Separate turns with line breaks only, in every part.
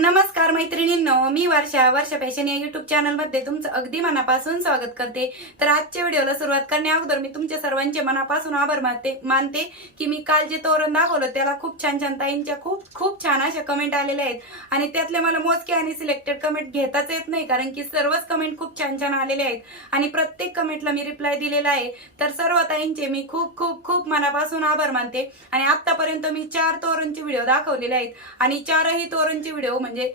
नमस्कार मैत्रिणींनो मी वर्षा वर्षा फॅशन या युट्यूब चॅनलमध्ये तुमचं अगदी मनापासून स्वागत करते. तर आजच्या व्हिडिओला सुरुवात करण्या अगोदर मी तुमच्या सर्वांचे मनापासून आभार मानते मानते की मी काल जे तोरण दाखवलं त्याला खूप छान छान ताईंच्या खूप खूप छान अशा कमेंट आलेल्या आहेत. आणि त्यातले मला मोजके आणि सिलेक्टेड कमेंट घेताच येत नाही कारण की सर्वच कमेंट खूप छान छान आलेले आहेत. आणि प्रत्येक कमेंटला मी रिप्लाय दिलेला आहे. तर सर्व ताईंचे मी खूप खूप खूप मनापासून आभार मानते. आणि आतापर्यंत मी चार तोरणचे व्हिडिओ दाखवलेले आहेत. आणि चारही तोरणचे व्हिडिओ म्हणजे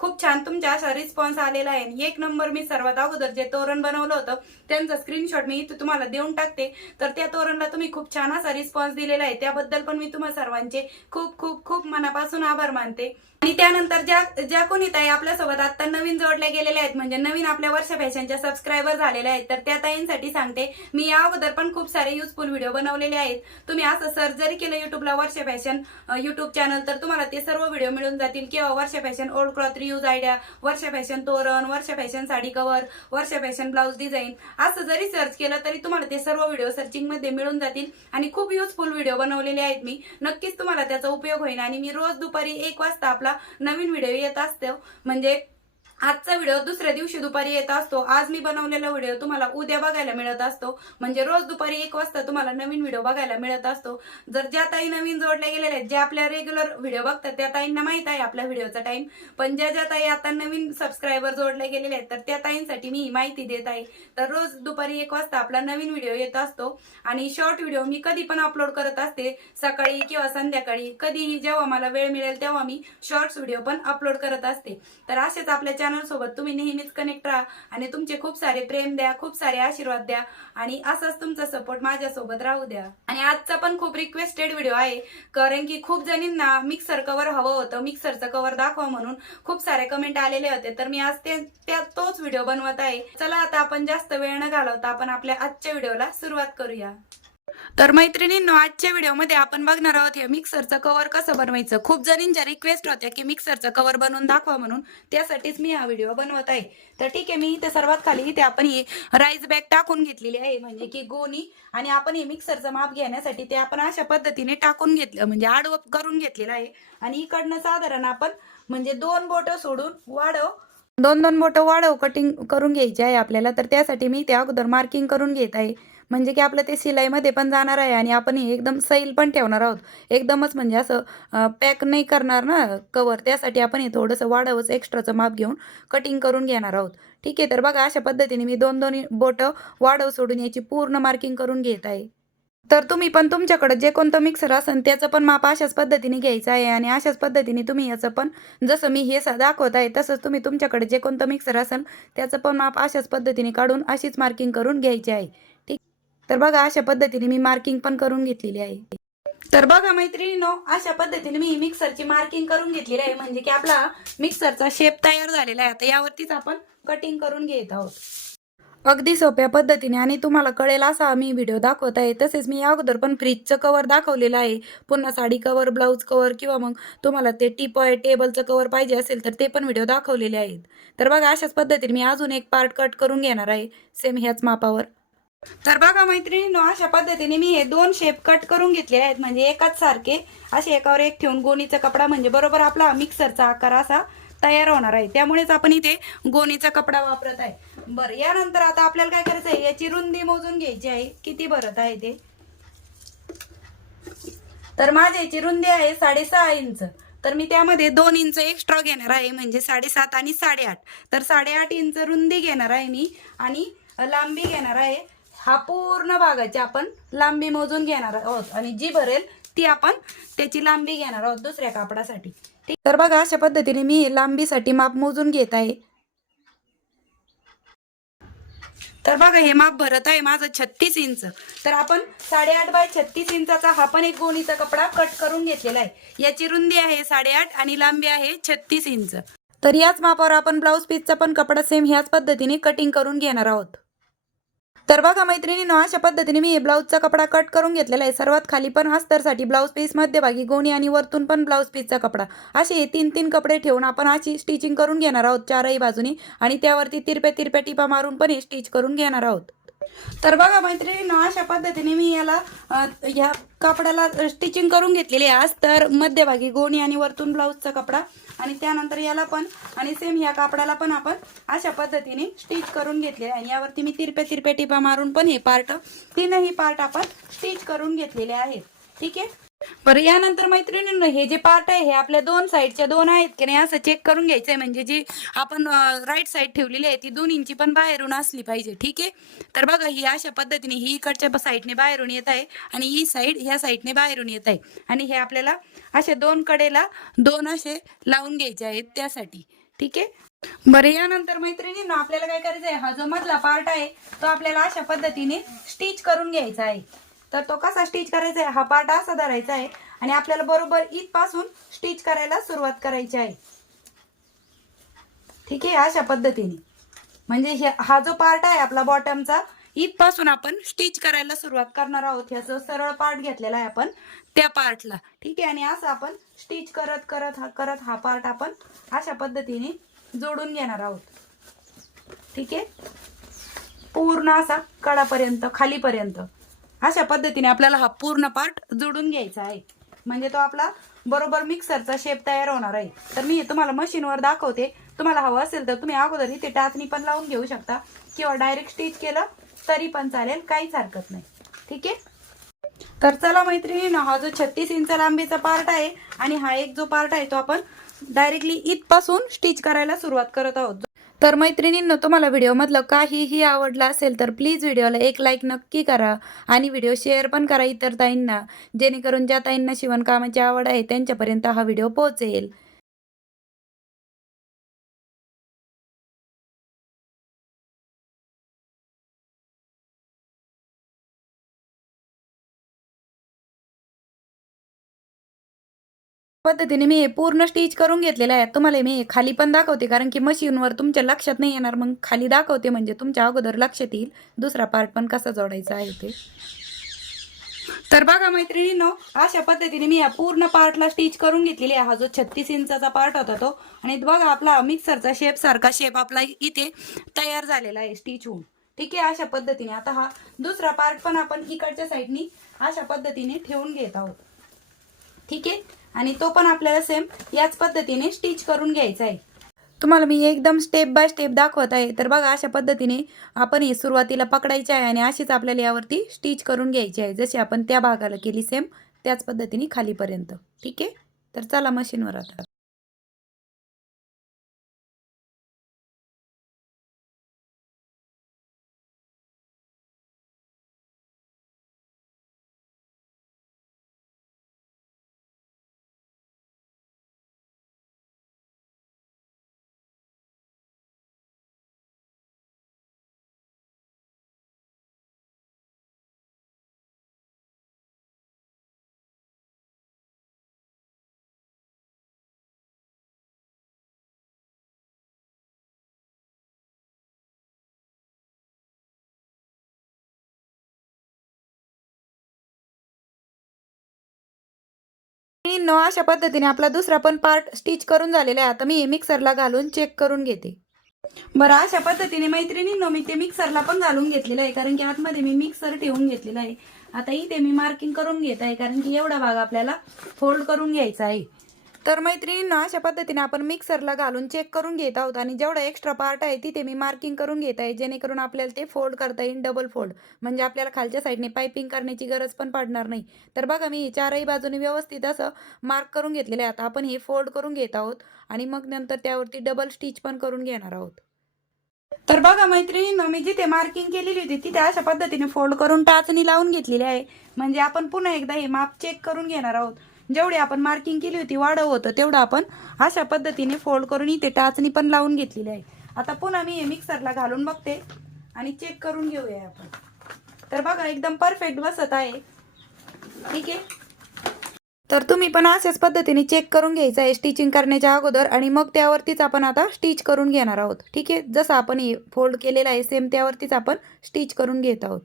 खूप छान तुमच्या असा रिस्पॉन्स आलेला आहे. आणि एक नंबर मी सर्वात अगोदर जे तोरण बनवलं होतं त्यांचा स्क्रीनशॉट मी इथं तुम्हाला देऊन टाकते. तर त्या तोरणला तुम्ही खूप छान असा रिस्पॉन्स दिलेला आहे. त्याबद्दल पण मी तुम्हाला सर्वांचे खूप खूप खूप मनापासून आभार मानते. आणि त्यानंतर ज्या ज्या कोणी ताई आपल्यासोबत आता नवीन जोडल्या गेलेल्या आहेत म्हणजे नवीन आपल्या वर्ष फॅशनच्या सबस्क्रायबर झालेल्या आहेत तर त्या ताईंसाठी सांगते मी या अगोदर पण खूप सारे युजफुल व्हिडिओ बनवलेले आहेत. तुम्ही असं सर्च जरी केलं युट्यूबला वर्ष फॅशन युट्यूब चॅनल तर तुम्हाला ते सर्व व्हिडिओ मिळून जातील. किंवा Varsha fashion old cloth reuse idea Varsha fashion तोरण Varsha fashion sari cover Varsha fashion blouse design असं जरी सर्च केलं तरी तुम्हाला ते सर्व व्हिडिओ सर्चिंगमध्ये मिळून जातील. आणि खूप युजफुल व्हिडिओ बनवलेले आहेत मी. नक्कीच तुम्हाला त्याचा उपयोग होईल. आणि मी रोज दुपारी एक वाजता आपला नवीन व्हिडिओ येत असतो. म्हणजे आजचा व्हिडिओ दुसऱ्या दिवशी दुपारी येत असतो. आज मी बनवलेला व्हिडिओ तुम्हाला उद्या बघायला मिळत असतो. म्हणजे रोज दुपारी एक वाजता तुम्हाला नवीन व्हिडिओ बघायला मिळत असतो. जर ज्या ताई नवीन जोडल्या गेलेल्या आहेत ज्या आपल्या रेग्युलर व्हिडिओ बघतात त्या ताईंना माहीत आहे आपल्या व्हिडिओचा टाइम पण ज्या ज्या ताई आता नवीन सबस्क्रायबर जोडल्या गेलेल्या आहेत तर त्या ताईंसाठी मी ही माहिती देत आहे. तर रोज दुपारी एक वाजता आपला नवीन व्हिडिओ येत असतो. आणि शॉर्ट व्हिडिओ मी कधी पण अपलोड करत असते. सकाळी किंवा संध्याकाळी. कधीही जेव्हा मला वेळ मिळेल तेव्हा मी शॉर्ट्स व्हिडिओ पण अपलोड करत असते. तर असेच आपल्या चॅनल सोबत तुम्ही नेहमीच कनेक्ट राहा आणि तुमचे खूप सारे प्रेम द्या खूप सारे आशीर्वाद द्या आणि असाच तुमचा सपोर्ट माझ्यासोबत राहू द्या. आणि आजचा पण खूप रिक्वेस्टेड व्हिडिओ आहे कारण की खूप जणींना मिक्सर कव्हर हवं होतं. मिक्सरचं कव्हर दाखवा म्हणून खूप सारे कमेंट आलेले होते. तर मी आज ते त्या तोच व्हिडिओ बनवत आहे. चला आता आपण जास्त वेळ न घालवता आपण आपल्या आजच्या व्हिडिओला सुरुवात करूया. तर मैत्रिणींनो आजच्या व्हिडिओमध्ये आपण बघणार आहोत हे मिक्सरचं कव्हर कसं बनवायचं? खूप जणींच्या रिक्वेस्ट होत्या की मिक्सरचं कव्हर बनवून दाखवा म्हणून. त्यासाठीच मी हा व्हिडिओ बनवत आहे. तर ठीक आहे मी इथे सर्वात खाली इथे आपण ही राईस बॅग टाकून घेतलेली आहे म्हणजे की गोणी. आणि आपण हे मिक्सरचं माप घेण्यासाठी ते आपण अशा पद्धतीने टाकून घेतलं म्हणजे आडवं करून घेतलेलं आहे. आणि इकडनं साधारण आपण म्हणजे दोन बोटं सोडून वाढव. दोन दोन बोटं वाढव कटिंग करून घ्यायची आहे आपल्याला. तर त्यासाठी मी त्या अगोदर मार्किंग करून घेत आहे. म्हणजे की आपलं ते सिलाईमध्ये पण जाणार आहे आणि आपण हे एकदम सैल पण ठेवणार आहोत. एकदमच म्हणजे असं पॅक नाही करणार ना कवर त्यासाठी आपण हे थोडंसं वाढवंच एक्स्ट्राचं माप घेऊन कटिंग करून घेणार आहोत. ठीक आहे तर बघा अशा पद्धतीने मी दोन दोन बोटं वाढव सोडून याची पूर्ण मार्किंग करून घेत आहे. तर तुम्ही पण तुमच्याकडं जे कोणतं मिक्सर असेल त्याचं पण माप अशाच पद्धतीने घ्यायचं आहे आणि अशाच पद्धतीने तुम्ही याचं पण जसं मी हे दाखवत आहे तसंच तुम्ही तुमच्याकडे जे कोणतं मिक्सर असेल त्याचं पण माप अशाच पद्धतीने काढून अशीच मार्किंग करून घ्यायची आहे. तर बघा अशा पद्धतीने मी मार्किंग पण करून घेतलेली आहे. तर बघा मैत्रिणीनो अशा पद्धतीने मी मिक्सरची मार्किंग करून घेतलेली आहे. म्हणजे की आपला मिक्सरचा शेप तयार झालेला आहे. आता यावरतीच आपण कटिंग करून घेत आहोत. अगदी सोप्या पद्धतीने आणि तुम्हाला कळेल असा मी व्हिडिओ दाखवत आहे. तसेच मी या अगोदर पण फ्रीजचं कवर दाखवलेलं आहे. पुन्हा साडी कवर ब्लाऊज कवर किंवा मग तुम्हाला ते टिपॉय टेबलचं कवर पाहिजे असेल तर ते पण व्हिडिओ दाखवलेले आहेत. तर बघा अशाच पद्धतीने मी अजून एक पार्ट कट करून घेणार आहे. सेम ह्याच मापावर. तर बघा मैत्रिणींनो अशा पद्धतीने मी हे दोन शेप कट करून घेतलेले आहेत. म्हणजे एकाच सारखे असे एकावर एक ठेवून गोणीचा कपडा म्हणजे बरोबर आपला मिक्सरचा आकार असा तयार होणार आहे. त्यामुळेच आपण इथे गोणीचा कपडा वापरत आहे. बरं यानंतर आता आपल्याला काय करायचं आहे? याची रुंदी मोजून घ्यायची आहे. किती भरत आहे ते? तर माझी याची रुंदी आहे साडेसहा इंच. तर मी त्यामध्ये दोन इंच एक्स्ट्रा घेणार आहे. म्हणजे साडेसात आणि साडेआठ. तर साडेआठ इंच रुंदी घेणार आहे मी आणि लांबी घेणार आहे. हा पूर्ण भागाची आपण लांबी मोजून घेणार आहोत. आणि जी भरेल ती आपण त्याची लांबी घेणार आहोत दुसऱ्या कापडासाठी. ठीक? तर बघा अशा पद्धतीने मी लांबीसाठी माप मोजून घेत आहे. तर बघा हे माप भरत आहे माझं छत्तीस इंच. तर आपण साडेआठ बाय छत्तीस इंचाचा हा पण एक गोणीचा कपडा कट करून घेतलेला आहे. याची रुंदी आहे साडेआठ आणि लांबी आहे छत्तीस इंच. तर याच मापावर आपण ब्लाऊज पीसचा पण कपडा सेम ह्याच पद्धतीने कटिंग करून घेणार आहोत. तर बघा मैत्रिणीनो अशा पद्धतीने मी ब्लाऊजचा कपडा कट करून घेतलेला आहे. सर्वात खाली पण अस्तरसाठी ब्लाऊज पीस मध्यभागी गोणी आणि वरतून पण ब्लाऊज पीसचा कपडा. असे तीन तीन कपडे ठेवून आपण अशी स्टिचिंग करून घेणार आहोत चारही बाजूनी आणि त्यावरती तिरप्या तिरप्या टिपा मारून पण हे स्टिच करून घेणार आहोत. तर बघा मैत्रिणींनो अशा पद्धतीने मी याला ह्या कपड्याला स्टिचिंग करून घेतलेली आहे आज. तर मध्यभागी गोणी आणि वरतून ब्लाऊजचा कपडा आणि त्यानंतर याला पण आणि सेम ह्या कापडाला पण आपण अशा पद्धतीने स्टिच करून घेतलेले आहे. आणि यावरती मी तिरप्या तिरप्या टिपा मारून पण हे पार्ट तीनही पार्ट आपण स्टिच करून घेतलेले आहेत. ठीक आहे? बरं यानंतर मैत्रिणींनो हे जे पार्ट आहे हे आपल्या दोन साईडच्या दोन आहेत की नाही असं चेक करून घ्यायचंय. म्हणजे जी आपण राईट साईड ठेवलेली आहे ती दोन इंची पण बाहेरून असली पाहिजे ठीक आहे? तर बघा ही अशा पद्धतीने ही इकडच्या साईडने बाहेरून येत आहे आणि ही साईड ह्या साईडने बाहेरून येत आहे. आणि हे आपल्याला अशा दोन कडेला दोन असे लावून घ्यायचे आहेत त्यासाठी ठीक आहे? बरं यानंतर मैत्रिणींनो आपल्याला काय करायचं आहे हा जो मधला पार्ट आहे तो आपल्याला अशा पद्धतीने स्टिच करून घ्यायचा आहे. तर तो कसा स्टिच करायचा आहे? हा पार्ट असा धरायचा आहे आणि आपल्याला बरोबर इथपासून स्टिच करायला सुरुवात करायची आहे. ठीक आहे? अशा पद्धतीने. म्हणजे हे हा जो पार्ट आहे आपला बॉटमचा इथपासून आपण स्टिच करायला सुरुवात करणार आहोत. ह्याचा सरळ पार्ट घेतलेला आहे आपण त्या पार्टला ठीक आहे? आणि असं आपण स्टिच करत करत हा करत हा पार्ट आपण अशा पद्धतीने जोडून घेणार आहोत. ठीक आहे? पूर्ण असा कडापर्यंत खालीपर्यंत. अशा पद्धतीने आपल्याला हा पूर्ण पार्ट जोडून घ्यायचा आहे. म्हणजे तो आपला बरोबर मिक्सरचा शेप तयार होणार आहे. तर मी हे तुम्हाला मशीनवर दाखवते. तुम्हाला हवं असेल तर तुम्ही अगोदर इथे टाचणी पण लावून घेऊ शकता. किंवा डायरेक्ट स्टिच केलं तरी पण चालेल काहीच हरकत नाही. ठीक आहे? तर चला मैत्रिणीनं हा जो छत्तीस इंच लांबीचा पार्ट आहे आणि हा एक जो पार्ट आहे तो आपण डायरेक्टली इथपासून स्टिच करायला सुरुवात करत आहोत. तर मैत्रिणींनो तुम्हाला व्हिडिओमधलं काहीही आवडलं असेल तर प्लीज व्हिडिओला एक लाईक नक्की करा आणि व्हिडिओ शेअर पण करा इतर ताईंना जेणेकरून ज्या ताईंना शिवणकामाची आवड आहे त्यांच्यापर्यंत हा व्हिडिओ पोहोचेल. पद्धतीने मी हे पूर्ण स्टिच करून घेतलेलं आहे. तुम्हाला मी हे खाली पण दाखवते कारण की मशीनवर तुमच्या लक्षात नाही येणार. मग खाली दाखवते म्हणजे तुमच्या अगोदर लक्षात येईल. दुसरा पार्ट पण कसा जोडायचा आहे ते. तर बघा मैत्रिणींनो अशा पद्धतीने मी या पूर्ण पार्टला स्टिच करून घेतलेली आहे. हा जो छत्तीस इंचाचा पार्ट होता तो. आणि बघा आपला मिक्सरचा शेप सारखा शेप आपला इथे तयार झालेला आहे स्टिच होऊन. ठीक आहे? अशा पद्धतीने. आता हा दुसरा पार्ट पण आपण इकडच्या साईडनी अशा पद्धतीने ठेवून घेत आहोत. ठीक आहे? आणि तो पण आपल्याला सेम याच पद्धतीने स्टिच करून घ्यायचा आहे. तुम्हाला मी एकदम स्टेप बाय स्टेप दाखवत आहे. तर बघा अशा पद्धतीने आपण हे सुरुवातीला पकडायचे आहे आणि अशीच आपल्याला यावरती स्टिच करून घ्यायची आहे. जशी आपण त्या भागाला केली सेम त्याच पद्धतीने खालीपर्यंत. ठीक आहे? तर चला मशीनवर आता. नो अशा पद्धतीने आपला दुसरा पण पार्ट स्टिच करून झालेला आहे. आता मी हे मिक्सरला घालून चेक करून घेते. बरं अशा पद्धतीने मैत्रिणींनो मी ते मिक्सरला पण घालून घेतलेलं आहे कारण की आतमध्ये मी मिक्सर ठेवून घेतलेला आहे. आता इथे मी मार्किंग करून घेत आहे कारण की एवढा भाग आपल्याला फोल्ड करून घ्यायचा आहे. तर मैत्रिणींना अशा पद्धतीने आपण मिक्सरला घालून चेक करून घेत आहोत आणि जेवढा एक्स्ट्रा पार्ट आहे तिथे मी मार्किंग करून घेत आहे जेणेकरून आपल्याला ते फोल्ड करता येईल डबल फोल्ड म्हणजे आपल्याला खालच्या साईडने पायपिंग करण्याची गरज पण पडणार नाही. तर बघा मी चारही बाजूने व्यवस्थित असं मार्क करून घेतलेलं आहे. आता आपण हे फोल्ड करून घेत आहोत आणि मग नंतर त्यावरती डबल स्टिच पण करून घेणार आहोत. तर बघा मैत्रिणींना मी जिथे मार्किंग केलेली होती तिथे अशा पद्धतीने फोल्ड करून टाचणी लावून घेतलेली आहे. म्हणजे आपण पुन्हा एकदा हे माप चेक करून घेणार आहोत. जेवढी आपण मार्किंग केली होती वाढव होतं तेवढं आपण अशा पद्धतीने फोल्ड करून इथे टाचणी पण लावून घेतलेली आहे. आता पुन्हा मी हे मिक्सरला घालून बघते आणि चेक करून घेऊया आपण. तर बघा एकदम परफेक्ट बसत आहे. ठीक आहे? तर तुम्ही पण अशाच पद्धतीने चेक करून घ्यायचं आहे स्टिचिंग करण्याच्या अगोदर आणि मग त्यावरतीच आपण आता स्टिच करून घेणार आहोत. ठीक आहे? जसं आपण फोल्ड केलेलं आहे सेम त्यावरतीच आपण स्टिच करून घेत आहोत.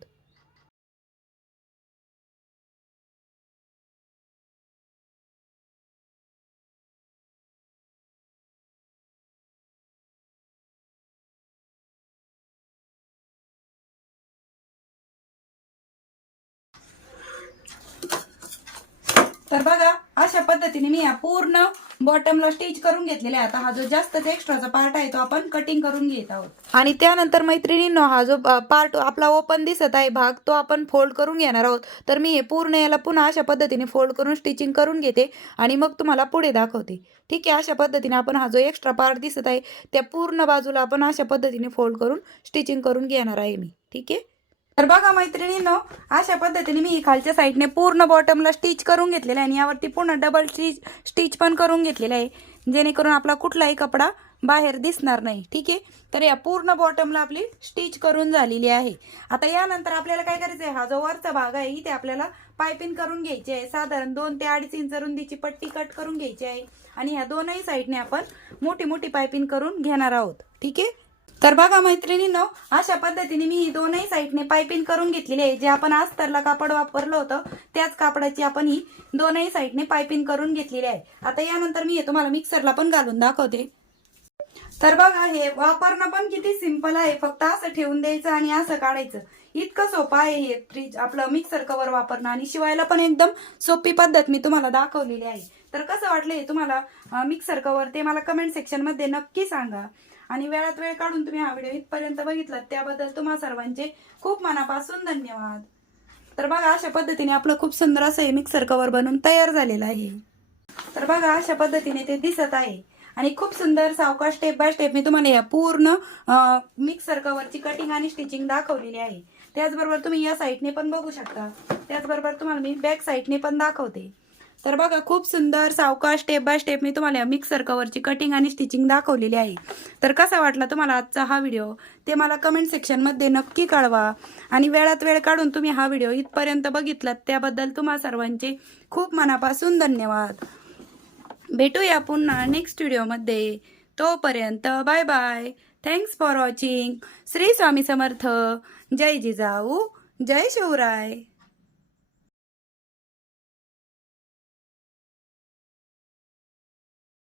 पद्धतीने मी या पूर्ण बॉटमला स्टिच करून घेतलेले आहे. आता हा जो जास्तच एक्स्ट्राचा पार्ट आहे तो आपण कटिंग करून घेत आहोत. आणि त्यानंतर मैत्रिणींनो हा जो पार्ट आपला ओपन दिसत आहे भाग तो आपण फोल्ड करून घेणार आहोत. तर मी हे पूर्ण याला पुन्हा अशा पद्धतीने फोल्ड करून स्टिचिंग करून घेते आणि मग तुम्हाला पुढे दाखवते. ठीक आहे अशा पद्धतीने आपण हा जो एक्स्ट्रा पार्ट दिसत आहे त्या पूर्ण बाजूला आपण अशा पद्धतीने फोल्ड करून स्टिचिंग करून घेणार आहे मी. ठीक आहे? तर बघा मैत्रिणींनो अशा पद्धतीने मी खालच्या साईडने पूर्ण बॉटमला स्टिच करून घेतलेलं आहे आणि यावरती पूर्ण डबल स्टिच स्टिच पण करून घेतलेलं आहे. जेणेकरून आपला कुठलाही कपडा बाहेर दिसणार नाही. ठीक आहे? तर या पूर्ण बॉटमला आपली स्टिच करून झालेली आहे. आता यानंतर आपल्याला काय करायचं आहे हा जो वरचा भाग आहे इथे आपल्याला पायपिंग करून घ्यायची आहे. साधारण दोन ते अडीच इंच रुंदीची पट्टी कट करून घ्यायची आहे. आणि ह्या दोनही साईडने आपण मोठी मोठी पायपिंग करून घेणार आहोत. ठीक आहे? तर बघा मैत्रिणींनो अशा पद्धतीने मी ही दोनही साईडने पायपिंग करून घेतलेली आहे. जे आपण अस्तरला कापड वापरलं होतं त्याच कापडाची आपण ही दोनही साईडने पायपिंग करून घेतलेली आहे. आता यानंतर मी हे तुम्हाला मिक्सरला पण घालून दाखवते. तर बघा हे वापरणं पण किती सिंपल आहे. फक्त असं ठेवून द्यायचं आणि असं काढायचं. इतकं सोपं आहे हे फ्रीज आपलं मिक्सर कवर वापरणं आणि शिवायला पण एकदम सोपी पद्धत मी तुम्हाला दाखवलेली आहे. तर कसं वाटलं हे तुम्हाला मिक्सर कवर ते मला कमेंट सेक्शनमध्ये नक्की सांगा. आणि वेळात वेळ काढून तुम्ही हा व्हिडिओ इथपर्यंत बघितला त्याबद्दल तुम्हा सर्वांचे खूप मनापासून धन्यवाद. तर बघा अशा पद्धतीने आपलं खूप सुंदर असं हे मिक्सर कवर बनून तयार झालेलं आहे. तर बघा अशा पद्धतीने ते दिसत आहे. आणि खूप सुंदर सावकाश स्टेप बाय स्टेप मी तुम्हाला या पूर्ण मिक्सर कवरची कटिंग आणि स्टिचिंग दाखवलेली आहे. त्याचबरोबर तुम्ही या साईडने पण बघू शकता. त्याचबरोबर तुम्हाला मी बॅक साईडने पण दाखवते. तर बघा खूप सुंदर सावकाश स्टेप बाय स्टेप मी तुम्हाला या मिक्सर कवरची कटिंग आणि स्टिचिंग दाखवलेली आहे. तर कसा वाटला तुम्हाला आजचा हा व्हिडिओ ते मला कमेंट सेक्शनमध्ये नक्की कळवा. आणि वेळात वेळ काढून तुम्ही हा व्हिडिओ इथपर्यंत बघितलात त्याबद्दल तुम्हा सर्वांचे खूप मनापासून धन्यवाद. भेटूया पुन्हा नेक्स्ट व्हिडिओमध्ये तोपर्यंत bye bye thanks for watching Shri Swami Samarth. जय जिजाऊ. जय शिवराय.